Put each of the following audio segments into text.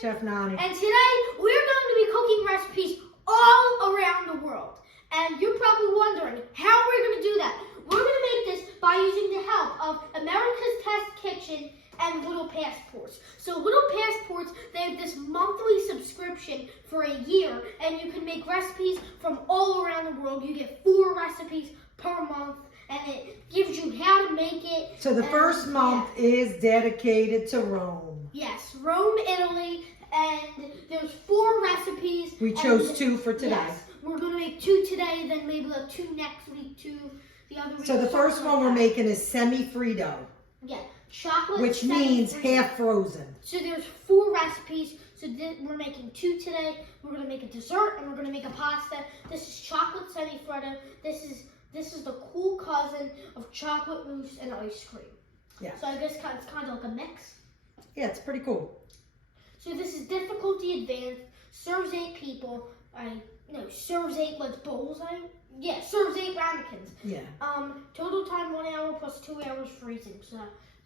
Chef Nani. And today we're going to be cooking recipes all around the world. And you're probably wondering how we're going to do that. We're going to make this by using the help of America's Test Kitchen and Little Passports. So Little Passports, they have this monthly subscription for a year, and you can make recipes from all around the world. You get 4 recipes per month, and it gives you how to make it. So the first month is dedicated to Rome. Yes, Rome, Italy, and there's 4 recipes. We chose 2 for today. Yes, we're going to make 2 today, then maybe like 2 next week, 2 the other week. So the first one we're making is Semifreddo. Yeah, chocolate. Which means half frozen. So there's 4 recipes. So we're making 2 today. We're going to make a dessert, and we're going to make a pasta. This is chocolate semifreddo. This is the cool cousin of chocolate mousse and ice cream. Yeah. So I guess it's kind of like a mix. Yeah, it's pretty cool. So this is difficulty advanced. Serves 8 people. Serves 8 like bowls. Serves 8 ramekins. Yeah. Total time 1 hour plus 2 hours freezing. So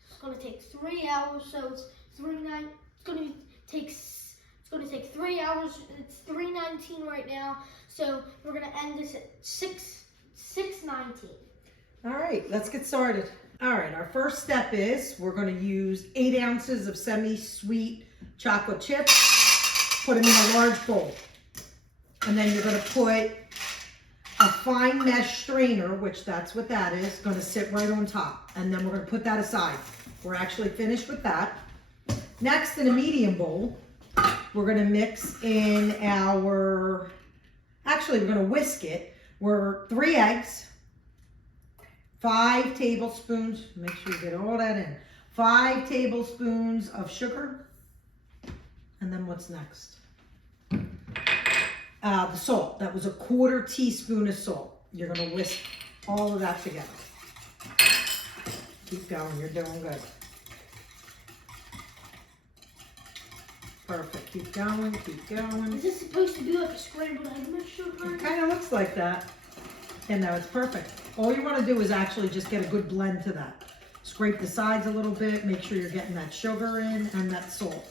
it's going to take 3 hours. So it's 3:09. It's going to take 3 hours. It's 3:19 right now. So we're going to end this at 6:19. All right, let's get started. All right, our first step is we're going to use 8 ounces of semi-sweet chocolate chips. Put them in a large bowl. And then you're going to put a fine mesh strainer, which that's what that is, going to sit right on top. And then we're going to put that aside. We're actually finished with that. Next, in a medium bowl, we're going to mix in we're going to whisk it. We're 3 eggs, 5 tablespoons, make sure you get all that in, 5 tablespoons of sugar. And then what's next? The salt. That was a 1/4 teaspoon of salt. You're going to whisk all of that together. Keep going. You're doing good. Perfect. Keep going. Keep going. Is this supposed to be like a scrambled egg mixture? It kind of looks like that. And now it's perfect. All you want to do is actually just get a good blend to that. Scrape the sides a little bit. Make sure you're getting that sugar in and that salt.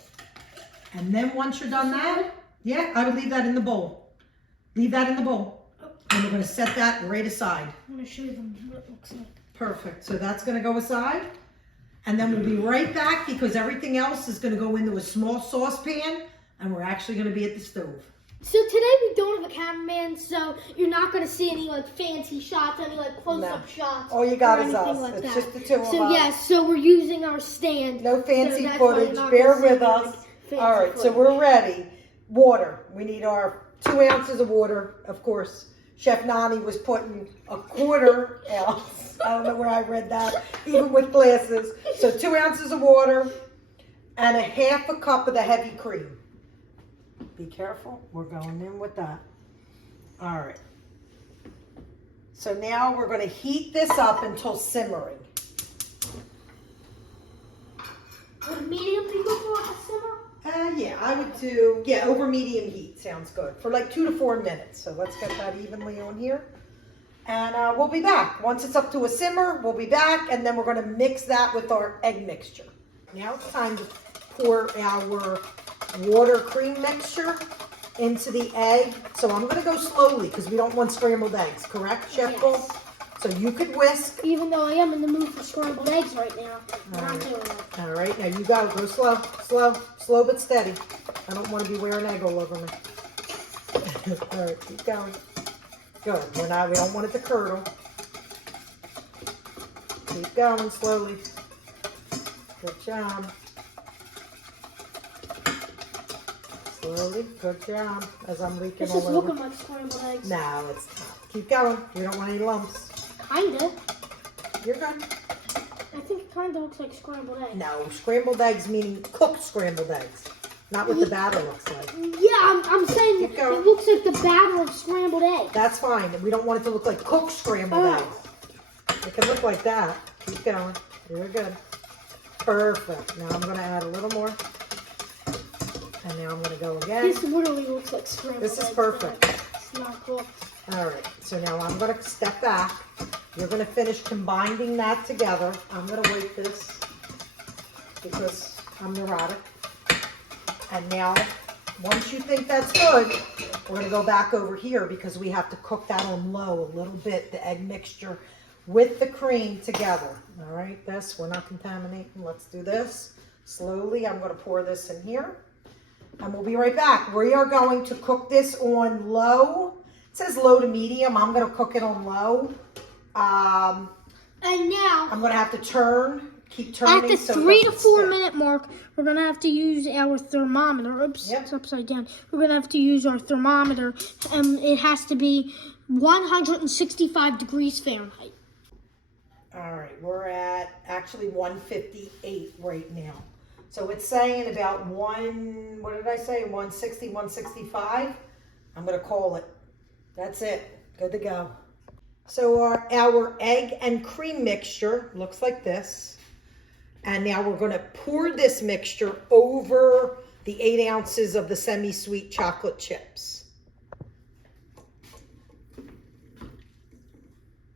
And then once you're done that, yeah, I would leave that in the bowl. Leave that in the bowl. And we're going to set that right aside. I'm going to show them what it looks like. Perfect. So that's going to go aside. And then we'll be right back because everything else is going to go into a small saucepan. And we're actually going to be at the stove. So today we don't have a cameraman, so you're not going to see any like fancy shots, any like close-up shots. All you got or is anything us. like It's that. just the 2 of us. So yes, so we're using our stand. No fancy so footage. Bear with us. All right, so we're ready. Water. We need our 2 ounces of water, of course. Chef Nani was putting a 1/4 ounce. I don't know where I read that, even with glasses. So 2 ounces of water and a 1/2 cup of the heavy cream. Be careful. We're going in with that. All right. So now we're going to heat this up until simmering. Would medium be good for like a simmer? Yeah, I would do, over medium heat sounds good. For like 2 to 4 minutes. So let's get that evenly on here. And we'll be back. Once it's up to a simmer, we'll be back. And then we're going to mix that with our egg mixture. Now it's time to pour our water cream mixture into the egg. So I'm going to go slowly because we don't want scrambled eggs, correct, Chef Bull? Yes. So you could whisk. Even though I am in the mood for scrambled eggs right now. I'm doing it. All right, now you gotta go slow, slow but steady. I don't want to be wearing egg all over me. All right, keep going. Good. We don't want it to curdle. Keep going slowly. Good job. Slowly. Good job. As I'm leaking This all is over. looking like scrambled eggs. No, it's not. Keep going. We don't want any lumps. Kinda. You're good. I think it kind of looks like scrambled eggs. No, scrambled eggs meaning cooked scrambled eggs. Not what the batter looks like. Yeah, I'm saying it looks like the batter of scrambled eggs. That's fine. We don't want it to look like cooked scrambled eggs. It can look like that. Keep going. You're good. Perfect. Now I'm going to add a little more. And now I'm going to go again. This literally looks like scrambled eggs. This is perfect. It's not cooked. All right. So now I'm going to step back. You're going to finish combining that together. I'm going to wait this because I'm neurotic. And now, once you think that's good, we're gonna go back over here because we have to cook that on low a little bit, the egg mixture with the cream together. All right, we're not contaminating. Let's do this slowly. I'm gonna pour this in here and we'll be right back. We are going to cook this on low. It says low to medium. I'm gonna cook it on low. And now, I'm gonna have to keep turning. at the so 3 it to doesn't 4 stick. minute mark, we're gonna have to use our thermometer. Oops, Yep. it's upside down. We're gonna have to use our thermometer. It has to be 165 degrees Fahrenheit. All right, we're at actually 158 right now. So it's saying about what did I say? 160, 165. I'm gonna call it. That's it, good to go. So our egg and cream mixture looks like this. And now we're gonna pour this mixture over the 8 ounces of the semi-sweet chocolate chips.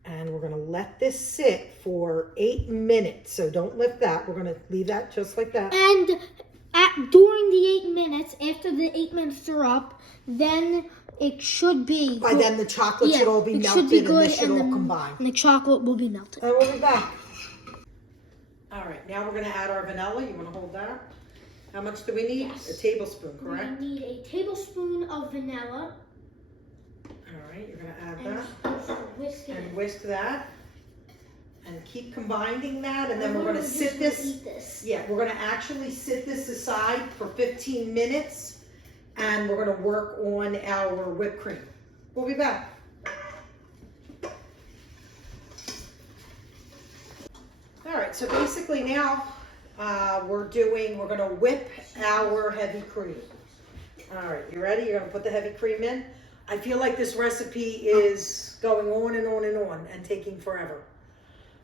And we're gonna let this sit for 8 minutes. So don't lift that. We're gonna leave that just like that. And during the 8 minutes, after the 8 minutes are up, then it should be. By then the chocolate should all be it melted should be good, and this should all combine. And the chocolate will be melted. And we'll be back. All right, now we're gonna add our vanilla. You wanna hold that? How much do we need? Yes. A tablespoon, correct? We need a tablespoon of vanilla. All right, you're gonna add And that. whisk it. And whisk that. And keep combining that, and then we're I'm gonna just sit gonna this. eat this. Yeah, we're gonna actually sit this aside for 15 minutes, and we're gonna work on our whipped cream. We'll be back. All right, so basically now we're gonna whip our heavy cream. All right, you ready? You're gonna put the heavy cream in. I feel like this recipe is going on and on and on and taking forever.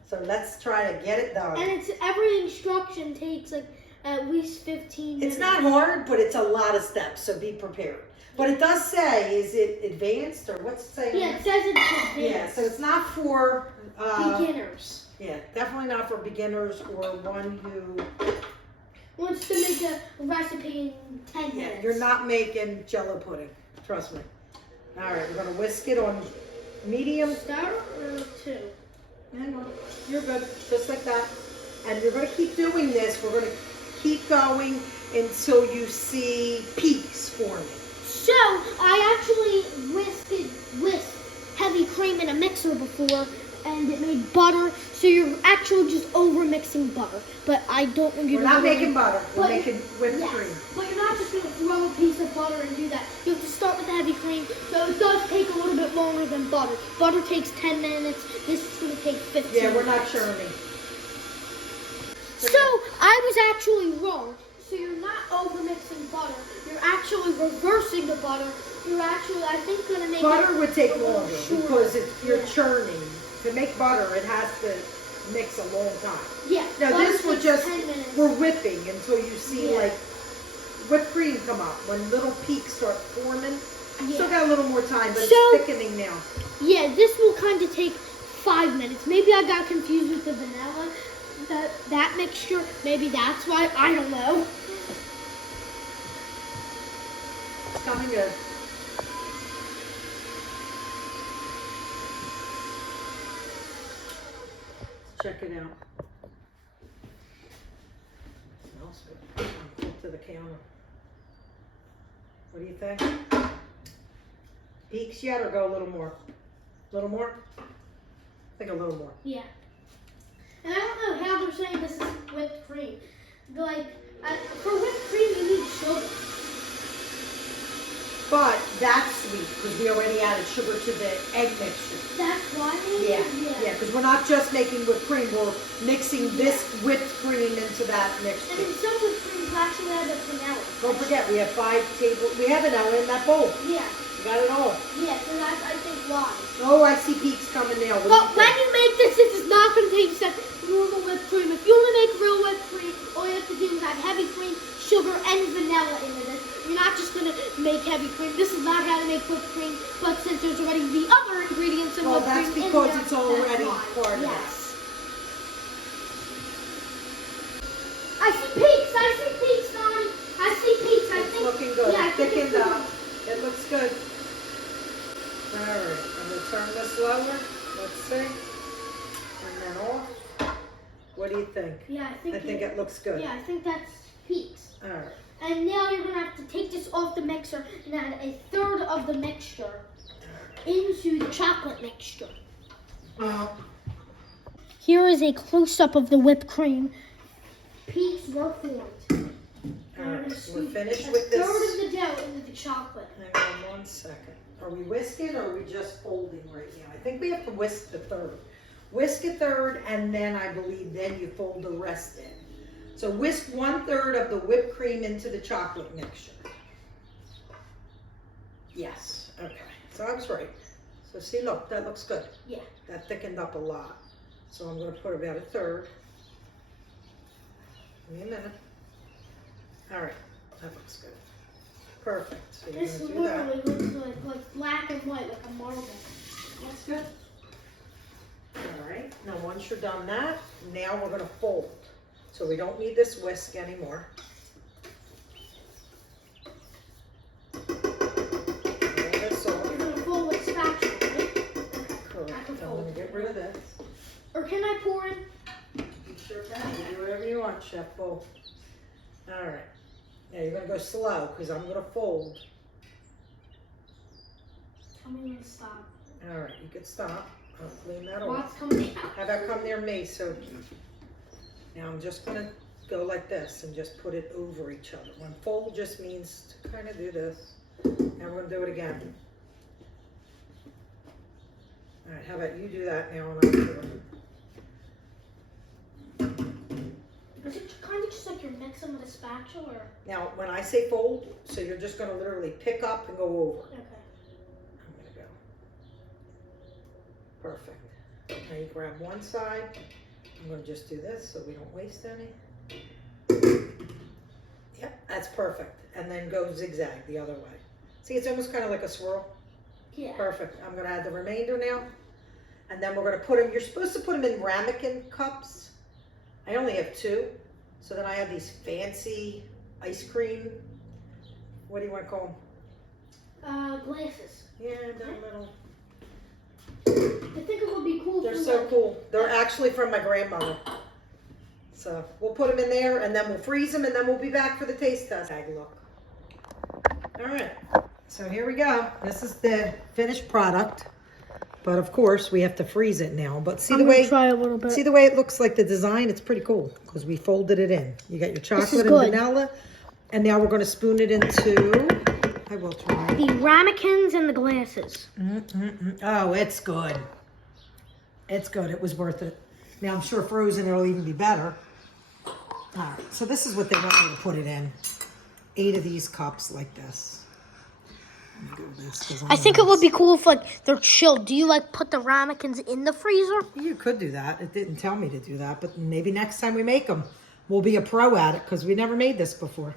So let's try to get it done. And every instruction takes like at least 15 minutes. It's not hard, but it's a lot of steps, so be prepared. But it does say, is it advanced or what's it saying? Yeah, it says it's advanced. Yeah, so it's not for beginners. Yeah, definitely not for beginners or one who Wants to make a recipe in 10 minutes. You're not making Jello pudding. Trust me. All right, we're gonna whisk it on medium. Start or 2? Hang on, you're good, just like that. And you're gonna keep doing this. We're gonna keep going until you see peaks forming. So, I actually whisked heavy cream in a mixer before, and it made butter. So you're actually just over mixing butter. But I don't want you We're to. not making butter. We're making whipped yes, cream. but you're not just going to throw a piece of butter and do that. You have to start with the heavy cream. So it does take a little bit longer than butter. Butter takes 10 minutes. This is going to take 15 Yeah, we're minutes. not churning. So I was actually wrong. So you're not over mixing butter. You're actually reversing the butter. You're actually, I think, going to make Butter would take a little longer shorter. because you're Yeah. churning. To make butter, it has to mix a long time. Yeah. Now butter this we're takes just 10 minutes. we're whipping until you see Yeah. like whipped cream come up. When little peaks start forming, Yeah. still got a little more time, but So- it's thickening now. Yeah, this will kind of take 5 minutes. Maybe I got confused with the vanilla, that mixture. Maybe that's why. I don't know. It's coming good. Check it out. Smells good. Up to the counter. What do you think? Peaks yet, or go a little more? A little more? I think a little more. Yeah. And I don't know how they're saying this is whipped cream. Like, for whipped cream, you need sugar. But that's sweet because we already added sugar to the egg mixture. That's why. Yeah, because we're not just making whipped cream, we're mixing this whipped cream into that And mixture. then some whipped creams actually have the vanilla. Don't forget, we have we have vanilla in that bowl. Yeah. We got it all. Yeah, so that's, I think, why. Oh, I see peaks coming now. What do But you when think? you make this, this is not going to taste like normal whipped cream. If you want to make real whipped cream, all you have to do is add heavy cream, sugar, and vanilla into this. You're not just going to make heavy cream. This is not how to make whipped cream. But since there's already the other ingredients in Well, whipped that's cream because in there, it's already that's why. part of yes. that. I see peaks. I see peaks, Donnie. I see peaks. I think? Yeah, I think it looks good. Yeah, I think that's peaks. All right. And now you're gonna have to take this off the mixer and add a third of the mixture into the chocolate mixture. Here is a close-up of the whipped cream. Peaks were formed. All right, we're finished A with this. third of the dough into the chocolate. Hang on 1 second. Are we whisking or are we just folding right now? I think we have to whisk the third. Whisk a third, and then I believe then you fold the rest in. So whisk 1/3 of the whipped cream into the chocolate mixture. Yes, okay, so I was right. So see, look, that looks good. Yeah. That thickened up a lot. So I'm gonna put about a third. Give me a minute. All right, that looks good. Perfect. So you're This gonna do that. literally looks like black and white, like a marble. That's good. All right, now once you're done that, now we're gonna fold. So we don't need this whisk anymore. Roll this off. You're gonna fold with spatula, right? Correct. I can I'm fold. gonna get rid of this. Or can I pour in? You sure can. You do whatever you want, Chef Bo. All right. Now you're gonna go slow because I'm gonna fold. Tell me when to stop. All right, you can stop. I'll clean that While off. it's coming out. How about come near me? So now I'm just gonna go like this and just put it over each other. When fold just means to kind of do this. Now we're gonna do it again. All right, how about you do that now and I'll do it. Is it kind of just like you're mixing with a spatula? Or? Now, when I say fold, so you're just gonna literally pick up and go over. Okay. I'm gonna go. Perfect. Now you grab one side. I'm gonna just do this so we don't waste any. Yep, that's perfect. And then go zigzag the other way. See, it's almost kind of like a swirl. Yeah. Perfect. I'm gonna add the remainder now. And then we're gonna put them, you're supposed to put them in ramekin cups. I only have 2. So then I have these fancy ice cream, what do you want to call them? Glasses. Yeah, they're little. I think it would be cool. They're for so like, cool. They're actually from my grandmother. So we'll put them in there and then we'll freeze them and then we'll be back for the taste test. Tag look. All right. So here we go. This is the finished product. But of course we have to freeze it now. But see the way, try a little bit. see the way it looks like the design? It's pretty cool because we folded it in. You got your chocolate and good. vanilla. And now we're going to spoon it into, I will try. The ramekins and the glasses. Oh, it's good. It's good. It was worth it. Now I'm sure frozen it'll even be better. All right. So this is what they want me to put it in. 8 of these cups like this. Let me do this 'cause I think it would be cool if like they're chilled. Do you like put the ramekins in the freezer? You could do that. It didn't tell me to do that, but maybe next time we make them, we'll be a pro at it because we never made this before.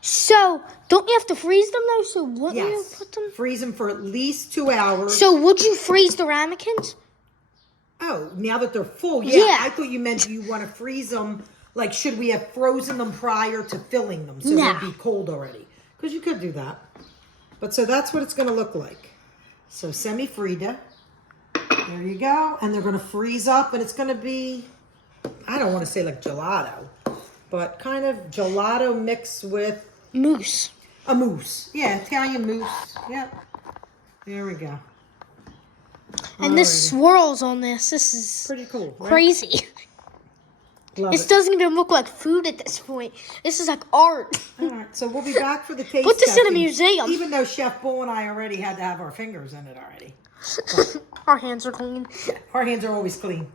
So don't you have to freeze them though? So wouldn't you Yes. put them? Freeze them for at least 2 hours. So would you freeze the ramekins? Oh, now that they're full, yeah. Yeah. I thought you meant you want to freeze them. Like, should we have frozen them prior to filling them so Nah. they'd be cold already? Because you could do that. But so that's what it's going to look like. So semifreddo. There you go. And they're going to freeze up and it's going to be, I don't want to say like gelato, but kind of gelato mixed with Mousse. a mousse. Yeah, Italian mousse. Yep. There we go. And this Alrighty. swirls on this. This is Pretty cool. Right? crazy. Love This it. doesn't even look like food at this point. This is like art. All right, so we'll be back for the taste Put this in a testing, museum. Even though Chef Bull and I already had to have our fingers in it already. Our hands are clean. Yeah, our hands are always clean.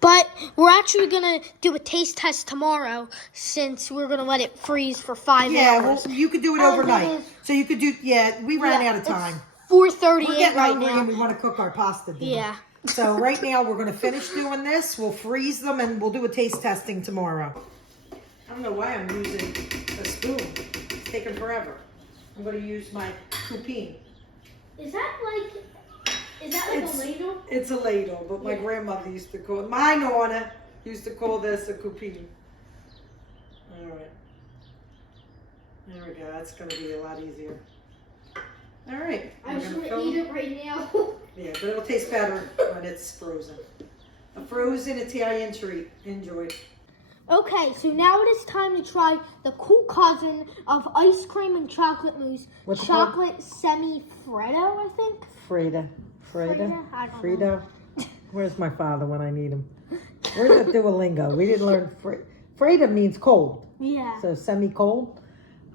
But we're actually going to do a taste test tomorrow since we're going to let it freeze for 5 Yeah, well, hours. you could do it Oh, overnight. that is- So you could do, yeah, we ran Yeah, out of time. It's 4:38 We're getting right hungry now. and we want to cook our pasta dinner. Yeah. So right now we're going to finish doing this. We'll freeze them and we'll do a taste testing tomorrow. I don't know why I'm using a spoon. It's taking forever. I'm going to use my coupine. Is that like It's- a ladle? It's a ladle, but my Yeah. grandmother used to call it, my nonna used to call this a coupine. All right. There we go. That's going to be a lot easier. All right. I we're just gonna want fill to eat them. it right now. Yeah, but it'll taste better when it's frozen. A frozen Italian treat. Enjoy. Okay, so now it is time to try the cool cousin of ice cream and chocolate mousse. What's it Chocolate Semifreddo, I think. Frida. I don't Frida. Where's my father when I need him? Where's the Duolingo? We didn't learn. Frida means cold. Yeah. So semi-cold.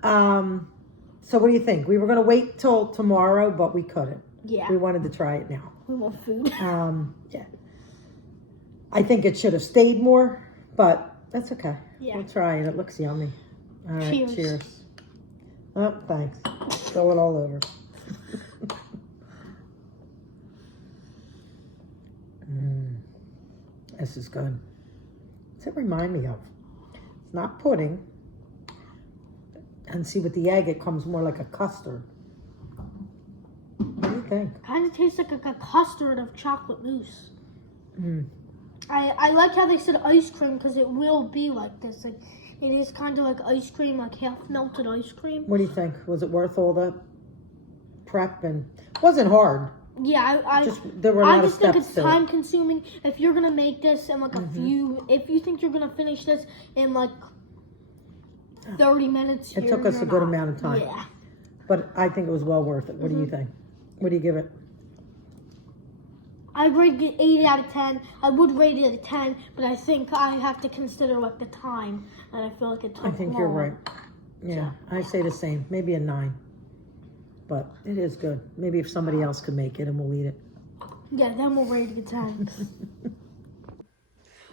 So what do you think? We were going to wait till tomorrow, but we couldn't. Yeah. We wanted to try it now. We want food. Yeah. I think it should have stayed more, but that's okay. Yeah. We'll try it. It looks yummy. All right. Cheers. Oh, thanks. Throw it all over. This is good. What's it remind me of? It's not pudding. And see, with the egg, it comes more like a custard. What do you think? Kind of tastes like a custard of chocolate mousse. Mm. I like how they said ice cream because it will be like this. Like it is kind of like ice cream, like half melted ice cream. What do you think? Was it worth all the prep? And it wasn't hard. Yeah, There were a lot I of just think steps it's to it. time consuming. If you're gonna make this in like a few, if you think you're gonna finish this in like 30 minutes, It took us a good amount of time. Yeah. But I think it was well worth it. What do you think? What do you give it? I rate it 8 out of 10. I would rate it a 10, but I think I have to consider like the time, and I feel like it took I think you're long. right. Yeah, I say the same. Maybe a 9. But it is good. Maybe if somebody else could make it and we'll eat it. Yeah, then we'll rate it a 10.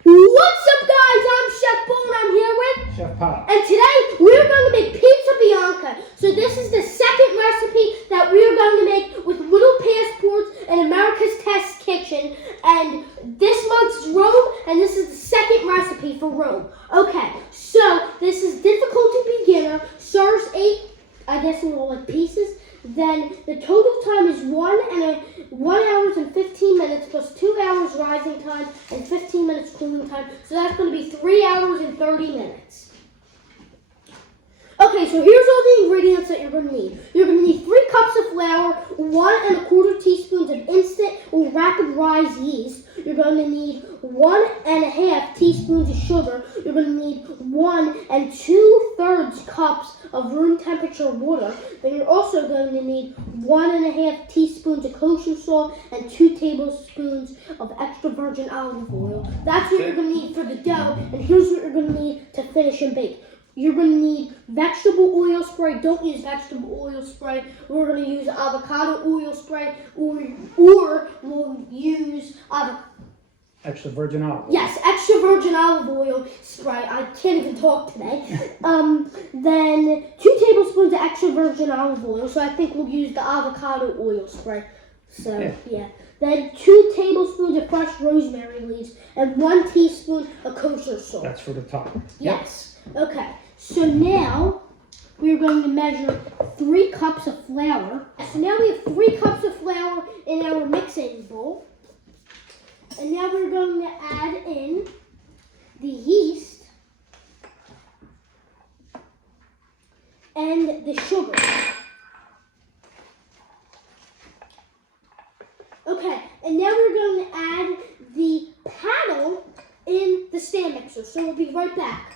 What's up, guys? I'm Chef Bo, and I'm here with Chef Pop. and today we're going to make pizza bianca. So this is the second recipe that we're going to make with little passports in America's Test Kitchen. And this month's Rome, and this is the second recipe for Rome. Okay, so this is difficulty beginner. Serves 8, I guess, in like pieces. Then the total time is 1 hours and 15 minutes plus 2 hours rising time and 15 minutes cooling time. So that's going to be 3 hours and 30 minutes. Okay, so here's all the ingredients that you're going to need. You're going to need 3 cups of flour, 1 1/4 teaspoons of instant or rapid rise yeast. You're going to need 1 1/2 teaspoons of sugar. You're going to need 1 2/3 cups of room temperature water. Then you're also going to need 1 1/2 teaspoons of kosher salt and 2 tablespoons of extra virgin olive oil. That's what you're going to need for the dough. And here's what you're going to need to finish and bake. You're going to need vegetable oil spray. Don't use vegetable oil spray. We're going to use avocado oil spray, or we'll use Extra virgin olive oil. yes, extra virgin olive oil spray. I can't even talk today. Then 2 tablespoons of extra virgin olive oil. So I think we'll use the avocado oil spray. So yeah. Then 2 tablespoons of fresh rosemary leaves and 1 teaspoon of kosher salt. That's for the top. Yes. Okay. So now we're going to measure 3 cups of flour. So now we have 3 cups of flour in our mixing bowl. And now we're going to add in the yeast and the sugar. Okay, and now we're going to add the paddle in the stand mixer. So we'll be right back.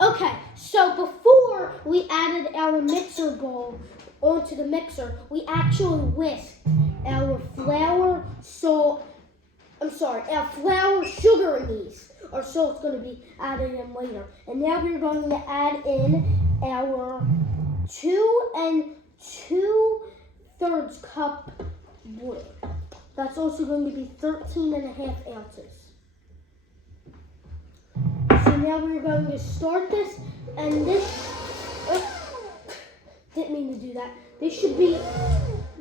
Okay, so before we added our mixer bowl onto the mixer, we actually whisked our flour, our flour, sugar, and yeast. Our salt's going to be added in later. And now we're going to add in our 2 2/3 cup water. That's also going to be 13.5 ounces. So now we're going to start this, and this, didn't mean to do that. This should be,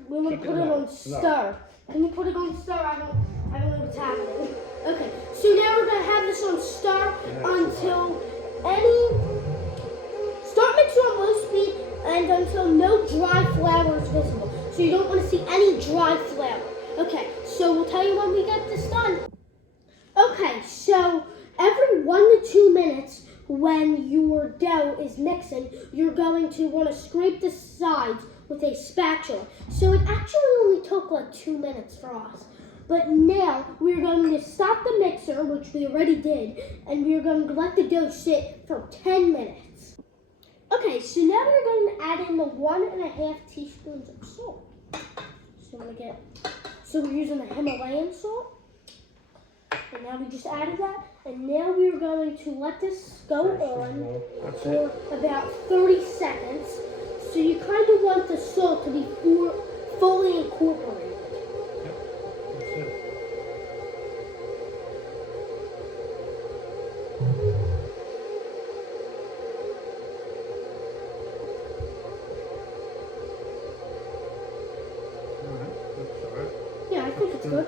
we're going to put it on stir. Can you put it on stir? I don't know what's happening. Okay, so now we're going to have this on stir until start mixing on low speed and until no dry flour is visible. So you don't want to see any dry flour. Okay, so we'll tell you when we get this done. Okay, so every 1 to 2 minutes when your dough is mixing, you're going to want to scrape the sides with a spatula. So it actually only took like 2 minutes for us. But now we're going to stop the mixer, which we already did, and we're going to let the dough sit for 10 minutes. Okay, so now we're going to add in the 1.5 teaspoons of salt. So we're using the Himalayan salt. And now we just added that. And now we're going to let this go on for about 30 seconds. So you kind of want the salt to be fully incorporated. Yep, that's it. Yeah, I think it's good.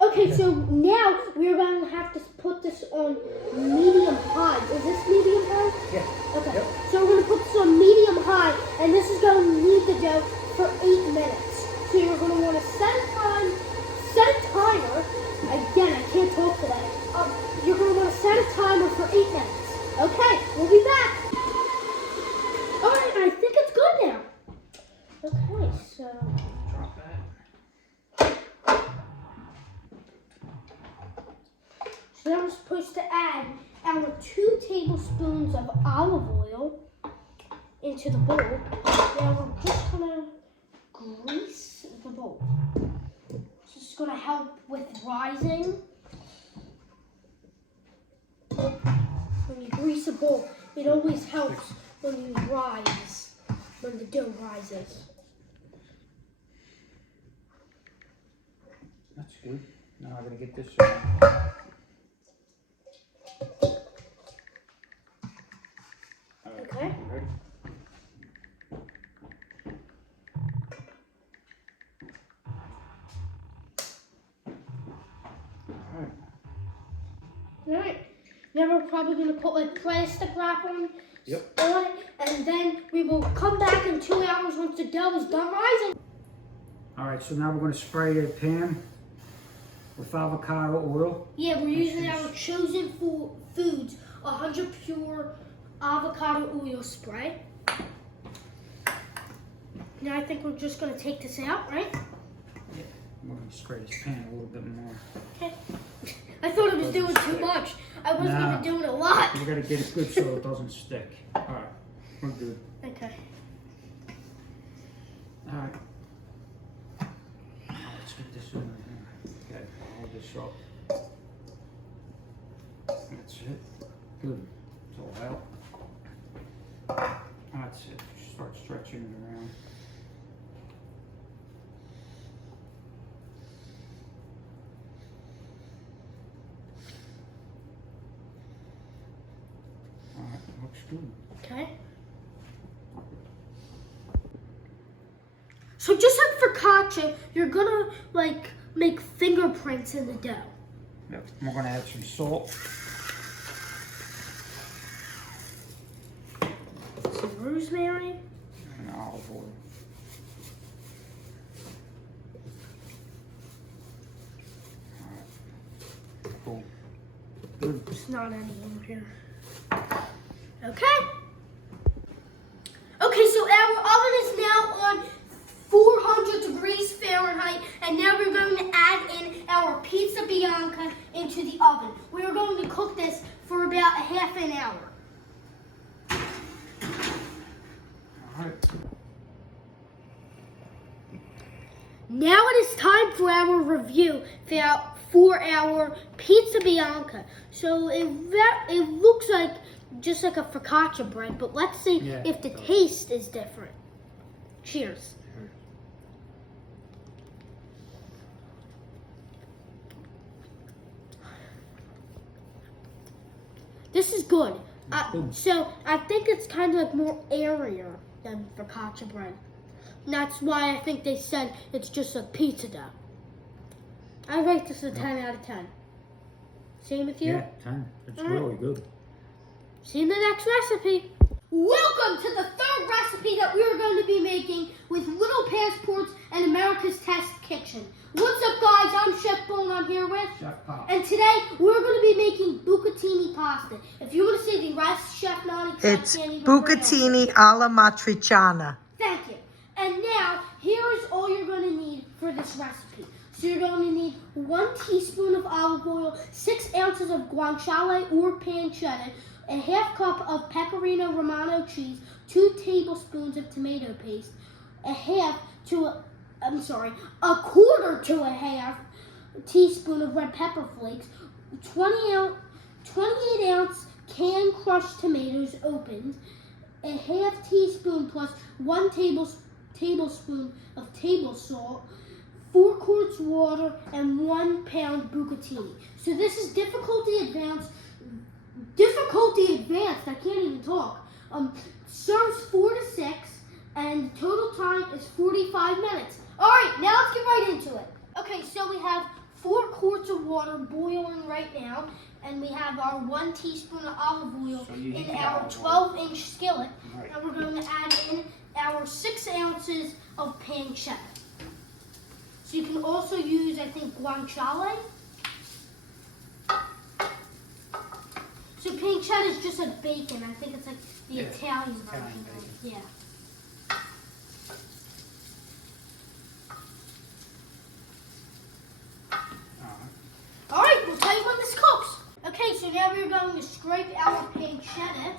Okay, so now we're going to have to put this on medium high. Is this medium high? Yeah. Okay. Yep. So we're going to put this on medium high, and this is going to knead the dough for 8 minutes. So you're going to want to set a timer. Again, I can't talk today. You're going to want to set a timer for 8 minutes. Okay, we'll be back. All right, I think it's good now. Okay, so. Drop that. So now we're supposed to add our 2 tablespoons of olive oil into the bowl. Now we're just gonna grease the bowl. This is gonna help with rising. When you grease a bowl, it always helps when you rise, when the dough rises. That's good. Now I'm gonna get this on. Okay. Ready? Alright. Now we're probably going to put like plastic wrap on it, and then we will come back in 2 hours once the dough is done rising. Alright, so now we're going to spray the pan with avocado oil. Yeah, we're using our chosen foods 100 pure avocado oil spray. Now I think we're just going to take this out, right? Yeah, we're going to spray this pan a little bit more. Okay. I thought I was doing too much. I wasn't even doing a lot. We got to get it good so it doesn't stick. Alright, we're good. Okay. Alright. Let's get this in here. Okay, hold this up. That's it. Good. It's all out. That's it. Start stretching it around. Alright, looks good. Okay. So just like focaccia, you're gonna like make fingerprints in the dough. Yep. We're gonna add some salt. Some rosemary. And olive oil. Alright. Cool. Good. There's not any in here. Okay. Okay, so our oven is now on 400 degrees Fahrenheit, and now we're going to add in our pizza bianca into the oven. We are going to cook this for about a half an hour. Alright. Now it is time for our review for our pizza bianca. So it looks like just like a focaccia bread, but let's see if the taste is different. Cheers. This is good. So I think it's kind of like more airier than focaccia bread. And that's why I think they said it's just a pizza dough. I rate this a 10 out of 10. Same with you? Yeah, 10. It's really good. See you in the next recipe. Welcome to the third recipe that we are going to be making with Little Passports and America's Test Kitchen. What's up, guys? I'm Chef Bo, and I'm here with Chef Pop. And today we're going to be making bucatini pasta. If you want to see the rest, Chef Nani, It's Bucatini All'Amatriciana. Thank you. And now, here's all you're going to need for this recipe. So you're going to need 1 teaspoon of olive oil, 6 ounces of guanciale or pancetta, a half cup of pecorino romano cheese, 2 tablespoons of tomato paste, a quarter to a half teaspoon of red pepper flakes, 28 ounce canned crushed tomatoes opened, a half teaspoon plus 1 tablespoon of table salt, 4 quarts water, and 1 pound bucatini. So this is difficulty advanced. I can't even talk. Serves 4 to 6, and total time is 45 minutes. All right, now let's get right into it. Okay, so we have 4 quarts of water boiling right now, and we have our 1 teaspoon of olive oil in our 12-inch skillet. Right. And we're going to add in our 6 ounces of pancetta. So you can also use, I think, guanciale. So pancetta is just like bacon. I think it's like the Italian version. Yeah. All right, we'll tell you when this cooks. Okay, so now we're going to scrape our pancetta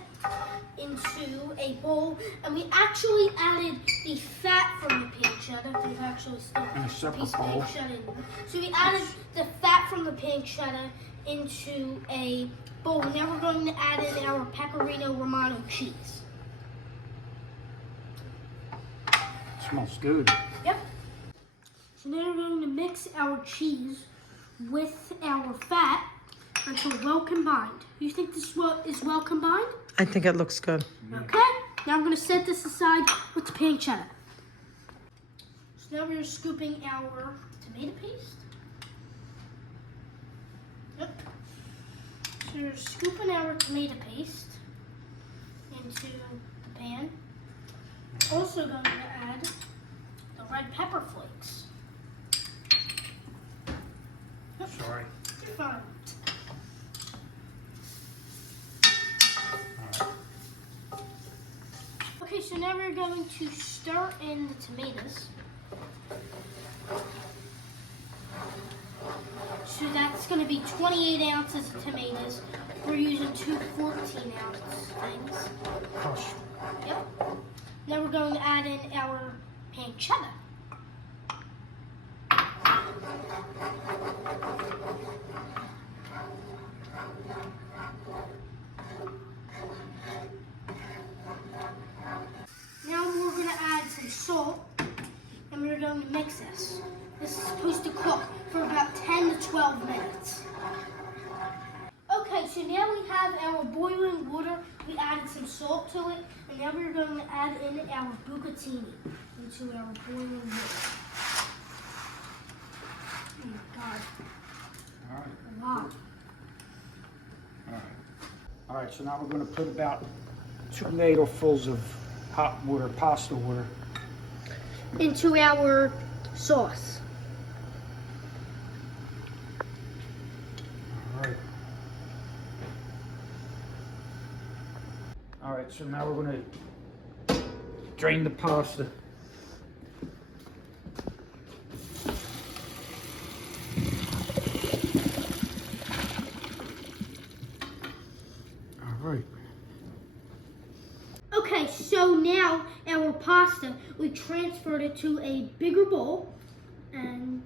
into a bowl, and we actually added the fat from the pancetta. There's actually still In a a separate piece of bowl. pancetta in there. So we added the fat from the pancetta into a bowl. Now we're going to add in our pecorino romano cheese. Smells good. Yep. So now we're going to mix our cheese with our fat until well combined. You think this is well combined? I think it looks good. Okay. Now I'm going to set this aside with the pancetta. So now we're scooping our tomato paste. Yep. So we're scooping our tomato paste into the pan. Also going to add the red pepper flakes. Sorry. You're fine. Okay, so now we're going to stir in the tomatoes. So that's going to be 28 ounces of tomatoes. We're using 2 14-ounce things. Hush. Yep. Now we're going to add in our pancetta. Now we're going to add some salt, and we're going to mix this. This is supposed to cook for about 10 to 12 minutes. Okay, so now we have our boiling water. We added some salt to it, and now we're going to add in our bucatini into our boiling water. Oh my God. All right. A lot. All right. All right, so now we're going to put about 2 ladlefuls of hot water, pasta water. Into our sauce. All right. All right, so now we're going to drain the pasta. All right. Okay, so now our pasta, we transferred it to a bigger bowl, and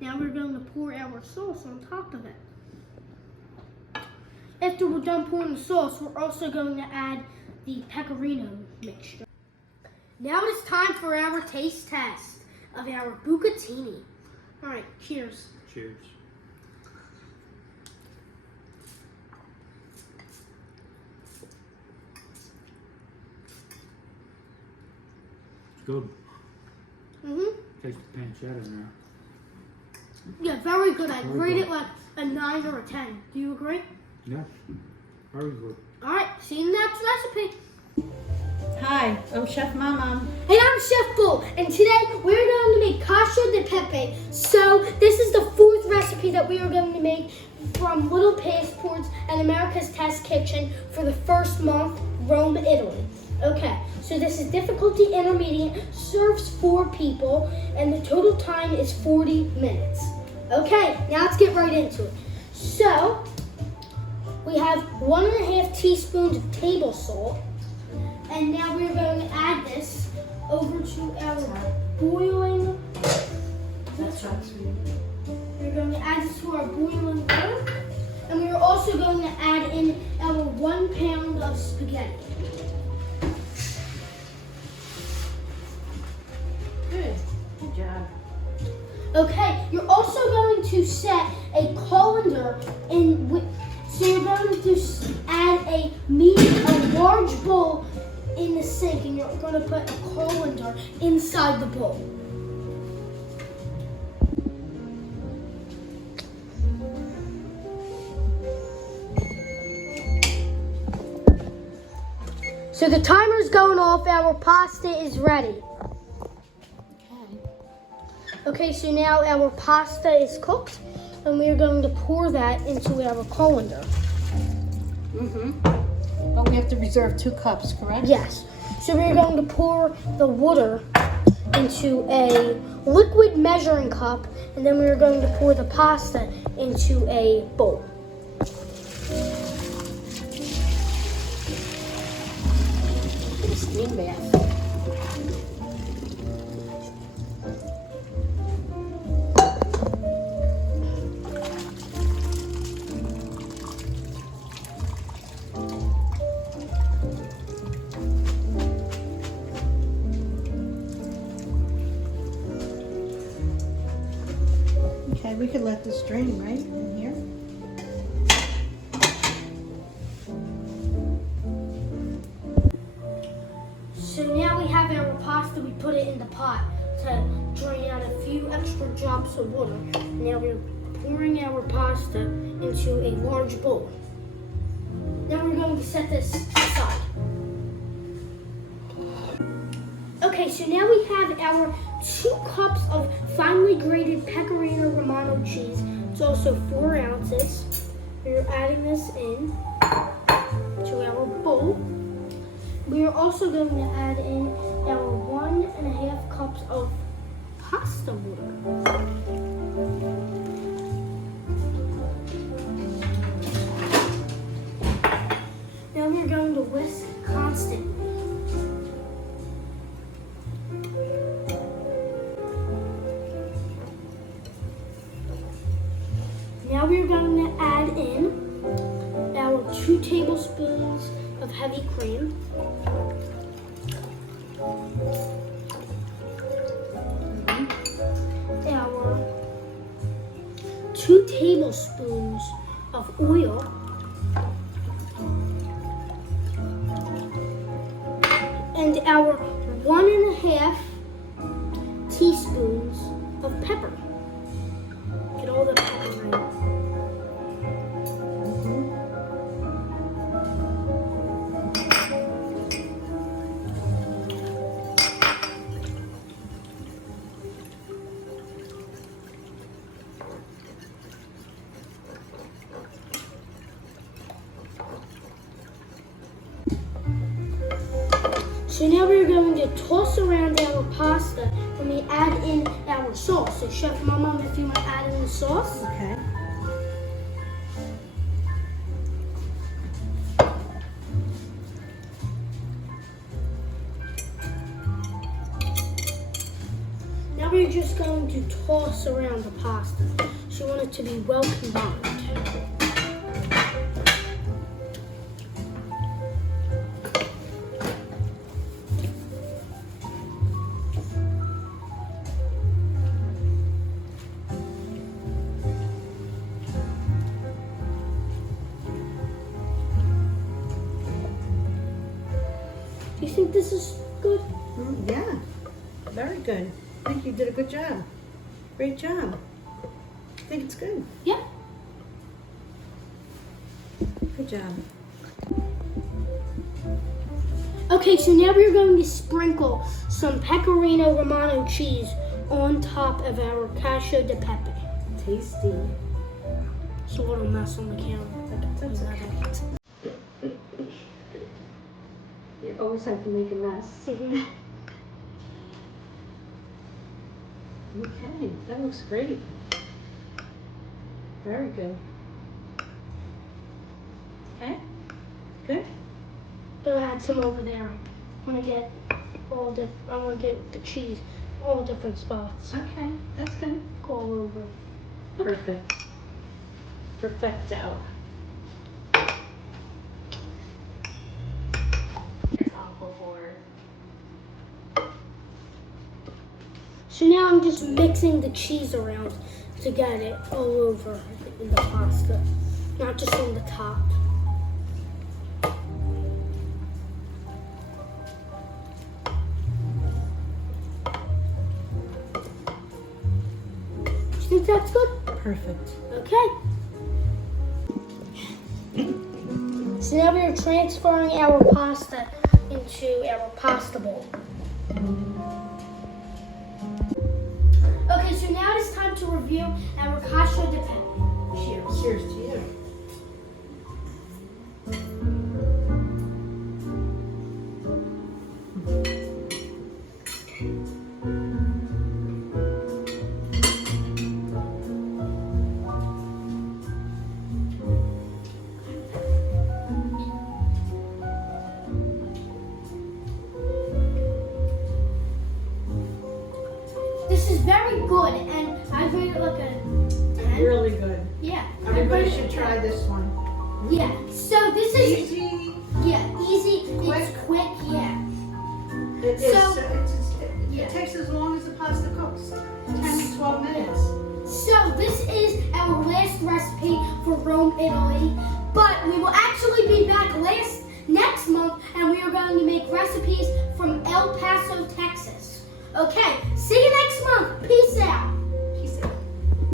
now we're going to pour our sauce on top of it. After we're done pouring the sauce, we're also going to add the pecorino mixture. Now it is time for our taste test of our bucatini. All right, cheers. Cheers. Good. Taste the pancetta now. Yeah, very good. I'd Very rate good. it like a 9 or a 10. Do you agree? Yeah, very good. All right, see you in the next recipe. Hi, I'm Chef Mama. Hey, I'm Chef Bull, and today we're going to make cacio de pepe. So this is the 4th recipe that we are going to make from Little Passports and America's Test Kitchen for the first month, Rome, Italy. Okay, so this is difficulty intermediate, serves 4 people, and the total time is 40 minutes. Okay, now let's get right into it. So, we have 1.5 teaspoons of table salt, and now we're going to add this over to our boiling. That's right, sweetie. We're going to add this to our boiling water, and we are also going to add in our 1 pound of spaghetti. Good job. Okay, you're also going to set a colander in. So you're going to add a large bowl in the sink, and you're going to put a colander inside the bowl. So the timer's going off. Our pasta is ready. Okay, so now our pasta is cooked, and we are going to pour that into our colander. But we have to reserve 2 cups, correct? Yes. So we're going to pour the water into a liquid measuring cup, and then we're going to pour the pasta into a bowl. Steam bath. Okay, we could let this drain, right, in here? So now we have our pasta, we put it in the pot to drain out a few extra drops of water. Now we're pouring our pasta into a large bowl. Now we're going to set this aside. Okay, so now we have our 2 cups of finely grated Pecorino Romano cheese. It's also 4 ounces. We're adding this in to our bowl. We are also going to add in our 1.5 cups of pasta water. Now we're going to whisk constantly. Now we're going to add in our 2 tablespoons of heavy cream. Our 2 tablespoons of oil. And our 1.5 teaspoons of pepper. Get all the pepper in. So now we're going to toss around our pasta and we add in our sauce. So Chef Mama, if you want to add in the sauce. Okay. Now we're just going to toss around the pasta. So you want it to be well combined. Do you think this is good? Yeah, very good. I think you did a good job. Great job. I think it's good. Yeah. Good job. Okay, so now we're going to sprinkle some Pecorino Romano cheese on top of our cacio de pepe. Tasty. It's a little mess on the counter. That's okay. Here. always have to make a mess. Okay, that looks great. Very good. Okay, good. I'll add some over there. I'm gonna get the cheese, all different spots. Okay, that's good. Go all over. Perfect. Perfecto. So now I'm just mixing the cheese around to get it all over in the pasta, not just on the top. Do you think that's good? Perfect. Okay. So now we are transferring our pasta into our pasta bowl. Okay, so now it's time to review our cacio de pepe. Cheers. Cheers to you. This is very good, and I rate it like a 10. Really good. Yeah. Everybody should try this one. Yeah. So this is Easy. easy. Quick. It's quick. Yeah. It Yeah. takes as long as the pasta cooks. 10 to 12 minutes. So this is our last recipe for Rome, Italy. But we will actually be back next month, and we are going to make recipes from El Paso, Texas. Okay. See you next month. Peace.